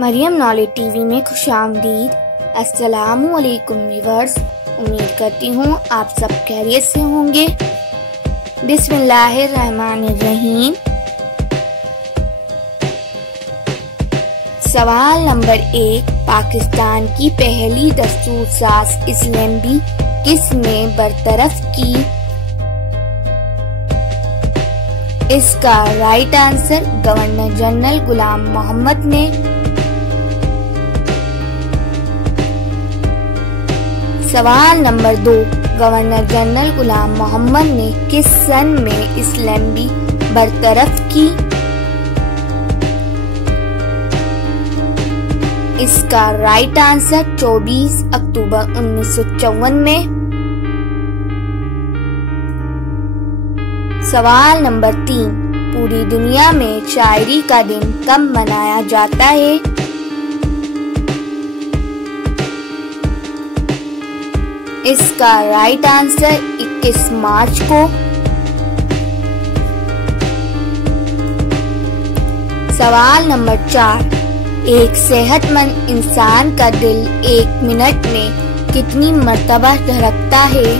Maryam knowledge TV में खुशामदीद। अस्सलामु अलैकुम व्यूअर्स, उम्मीद करती हूँ आप सब खैरियत से होंगे। बिस्मिल्लाहिर्रहमानिर्रहीम। सवाल नंबर 1, पाकिस्तान की पहली दस्तूरसाज असेंबली किसने बरतरफ की? इसका राइट आंसर गवर्नर जनरल गुलाम मोहम्मद ने। सवाल नंबर 2, गवर्नर जनरल गुलाम मोहम्मद ने किस सन में असेंबली बरतरफ की? इसका राइट आंसर 24 अक्टूबर 1954 में। सवाल नंबर 3, पूरी दुनिया में शायरी का दिन कब मनाया जाता है? इसका राइट आंसर 21 मार्च को। सवाल नंबर 4, एक सेहतमंद इंसान का दिल 1 मिनट में कितनी मर्तबा धड़कता है?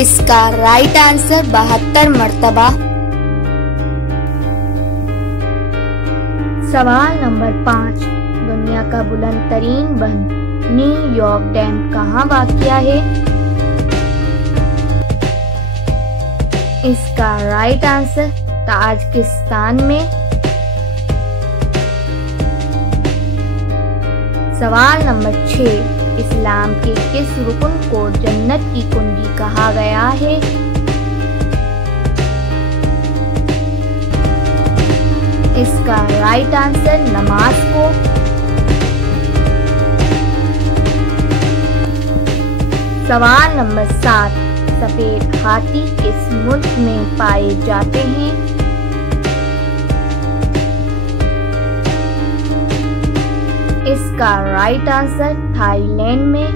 इसका राइट आंसर 72 मर्तबा। सवाल नंबर 5, दुनिया का बुलंद तरीन बंद न्यूयॉर्क डैम कहाँ वाक़या है? इसका राइट आंसर ताजिकिस्तान में। सवाल नंबर 6, इस्लाम के किस रुकन को जन्नत की कुंजी कहा गया है? इसका राइट आंसर नमाज को। सवाल नंबर 7, सफेद हाथी किस मुल्क में पाए जाते हैं? इसका राइट आंसर थाईलैंड में।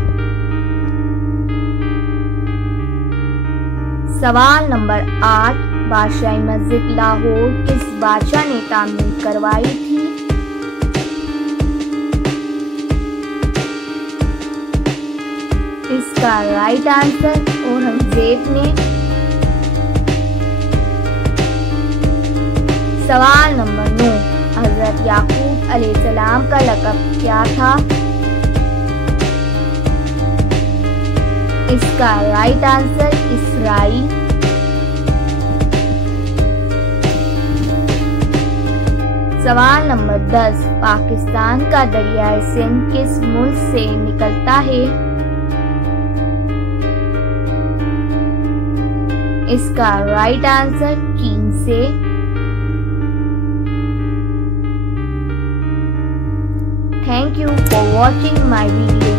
सवाल नंबर 8, बादशाही मस्जिद लाहौर किस बादशाह ने तामीर करवाई थी? इसका राइट आंसर औरंगजेब ने। सवाल नंबर 9, हजरत याकूब अलैहिस्सलाम का लक़ब क्या था? इसका राइट आंसर इसराइल। सवाल नंबर 10, पाकिस्तान का दरियाए सिंध किस मुल्क से निकलता है? इसका राइट आंसर चीन से। Thank you for watching my video.